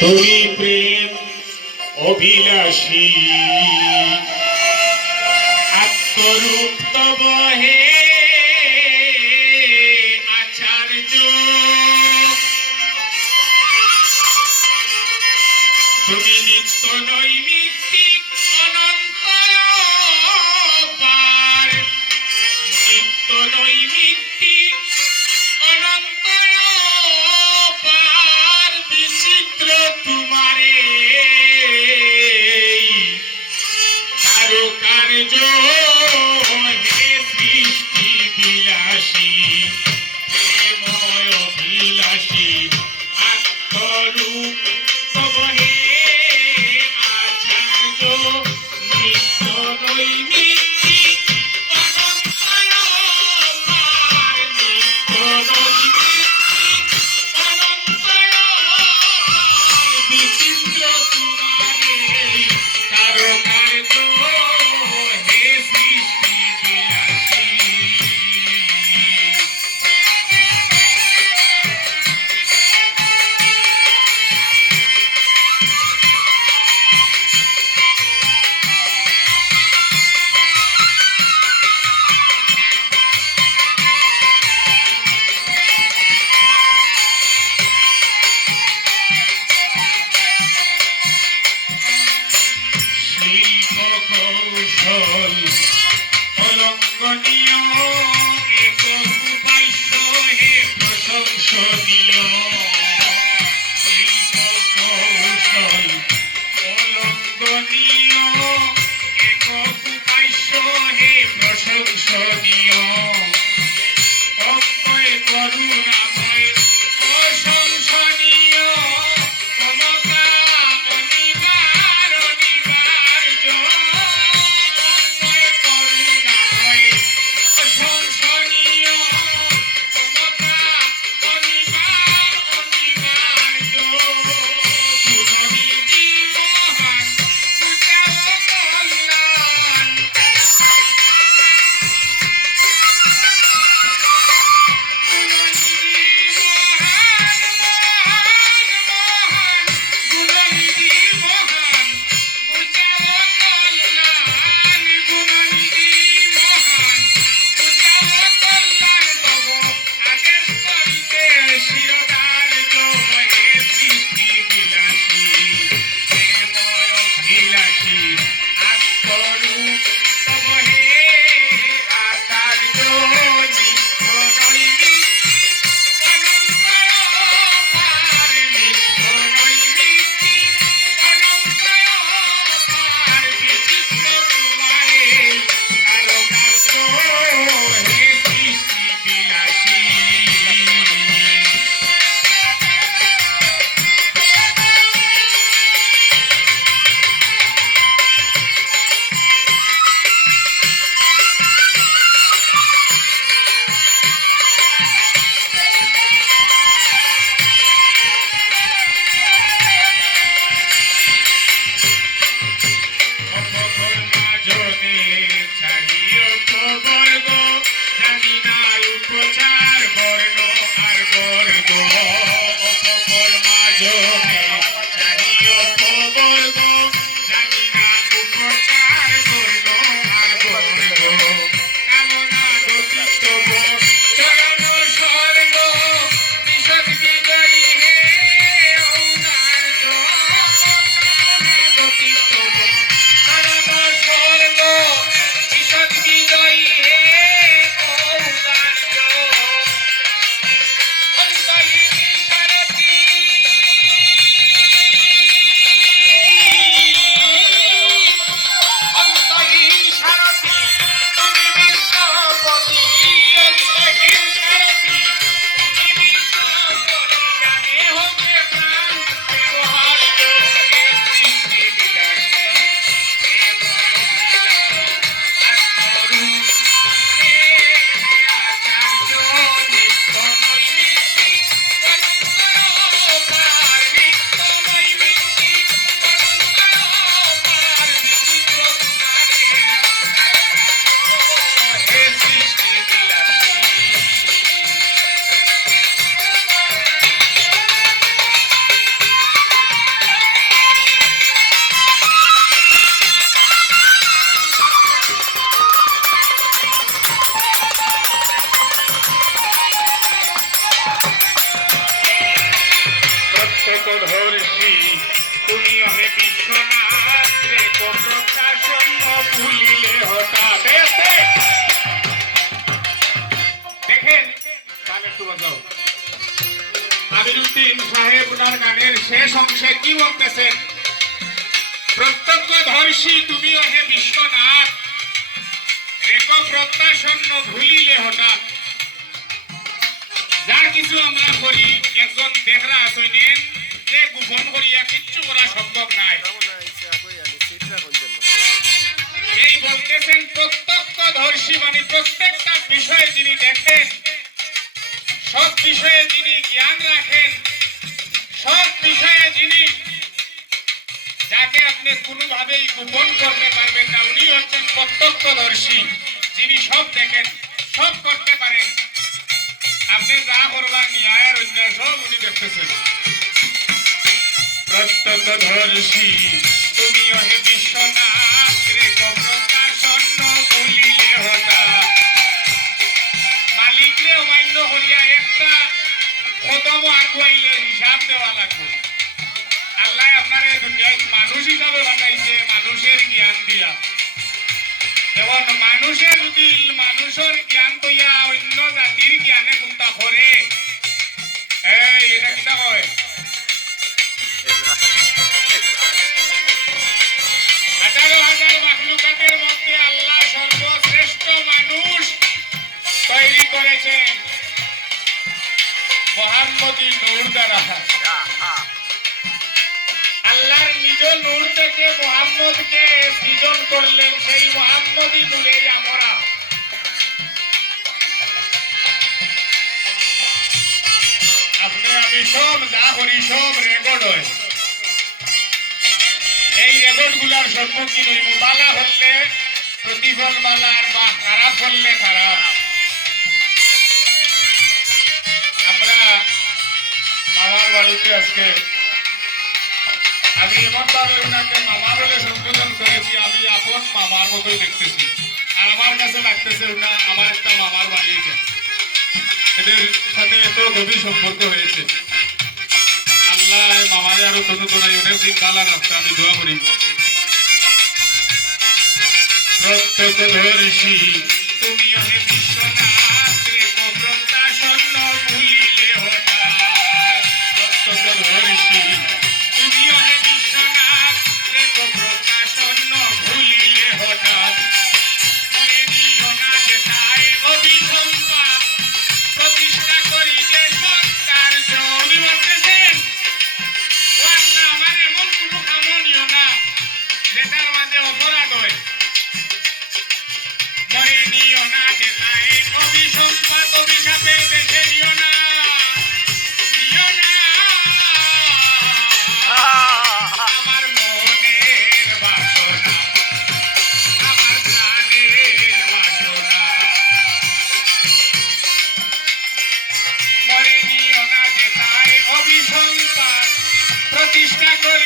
তুমি প্রেম অভিলাষী আত্মরূপ তব হে আচার্য, তুমি নিত্য নৈমিত্তিক অনন্ত পার, নিত্য নৈমিত্তিক অনন্ত পার, বিচিত্র তোমারে কারুকার্য হে সৃষ্টি বিলাসী, প্রেময় অভিলাষী আত্মরূপ তব হে আচার্য, নিত্য নৈমিত্তিক অনন্ত পার, নিত্য নৈমিত্তিক অনন্ত পার, বিচিত্র তোমারে কারুকার্য হে সৃষ্টি বিলাসী। শিল্প কৌশল অলঙ্ঘনীয়, একক উপাস্য হে প্রশংসনীয়। শিল্প কৌশল অলঙ্ঘনীয়, একক উপাস্য হে প্রশংসনীয়। অক্ষয় করুণাময় প্রশংসনীয়, মমতা অনিবার অনিবার্য। অক্ষয় করুণাময় প্রশংসনীয়, মমতা অনিবার অনিবার্য। গুণনিধি মহান পূজা ও কল্যাণ, গুণনিধি একটু বাজাও। আমিরুদ্দিন সাহেব ওনার গানের শেষ অংশে কি বলতেছেন? প্রত্যক্ষদর্শী তুমিও হে বিশ্বনাথ, রেখ প্রত্যাসন্ন ভুলিলে হঠাৎ। যার কিছু আমরা করি একজন দেখরা আসইনেন যে গোপন করিয়া কিচ্ছু করা সম্ভব নাই। এই বলতেছেন প্রত্যক্ষদর্শী মানে প্রত্যেকটা বিষয়ে যিনি দেখেন, সব বিষয়ে যিনি জ্ঞান রাখেন, সব বিষয়ে যিনি, যাকে আপনি কোনোভাবেই গোপন করতে পারবেন না, উনি হচ্ছেন প্রত্যক্ষদর্শী, যিনি সব দেখেন, সব করতে পারেন। আপনি যা করবার ন্যায়ের অন্যায় সব উনি দেখতেছেন। প্রত্যক্ষদর্শী তুমিও হে বিশ্বনাথ, রেখ প্রত্যাসন্ন ভুলিলে হঠাৎ। মালিকরে অমান্য করিয়া একটা কদম আগুয়াইলে হিসাব দেওয়া লাগবে। আল্লাহ আপনার এই দুনিয়ায় মানুষ হিসাবে বানাইছে, মানুষের জ্ঞান দিয়া। এবং মানুষের যদি মানুষের জ্ঞান তৈয়া অন্য জাতির জ্ঞানে কোনটা করে, এই এটা কিটা হয়? হাজারো হাজার মাখলুকাতের মধ্যে আল্লাহ সর্বশ্রেষ্ঠ মানুষ তৈরি করেছেন মোহাম্মদী নূর দ্বারা। আল্লাহর নিজ নূর থেকে মুহাম্মদকে সৃজন করলেন, সেই মুহাম্মদী নূরেই আমরা। আপনি আমি সব যা করি সব রেকর্ড হয়। এই রেকর্ড গুলার সম্মুখীন হইব। বালা হলে প্রতিফল বালার, বা খারাপ হলে খারাপ। আমরা বাবার বাড়িতে আজকে আমি এমনভাবে ওনাকে মামা বলে সম্বোধন করেছি, আমি আপন মামার মতোই দেখতেছি। আর আমার কাছে লাগতেছে ওনা আমার একটা মামার বানিয়েছে। এদের সাথে এত গভীর সম্পর্ক হয়েছে। আল্লাহ মামারে আরো তনুতনাই অনেক দিন তালা রাখতে আমি দোয়া করি। প্রত্যক্ষদর্শী তুমিও হে বিশ্বনাথ, রেখ প্রত্যাসন্ন ভুলিলে হঠাৎ। প্রত্যক্ষদর্শী তুমিও হে বিশ্বনাথ, রেখ প্রত্যাসন্ন ভুলিলে হঠাৎ। মনে নিও না যে তাই অভিসম্পাদ, প্রতিষ্ঠা করি যে সৎকার্য। উনি বলতেছেন, ও আল্লাহ, আমার এমন কোনো কামও নিও না যেটার মাঝে অপরাধ হয়। মনে নিও না যে তাই অভিসম্পাদ, অভিশাপের দেশে নিও না, নিও না। আমার মনের বাসনা, আমার প্রাণের বাসনা। মনে নিও না যে তাই অভিসম্পাদ, প্রতিষ্ঠা করি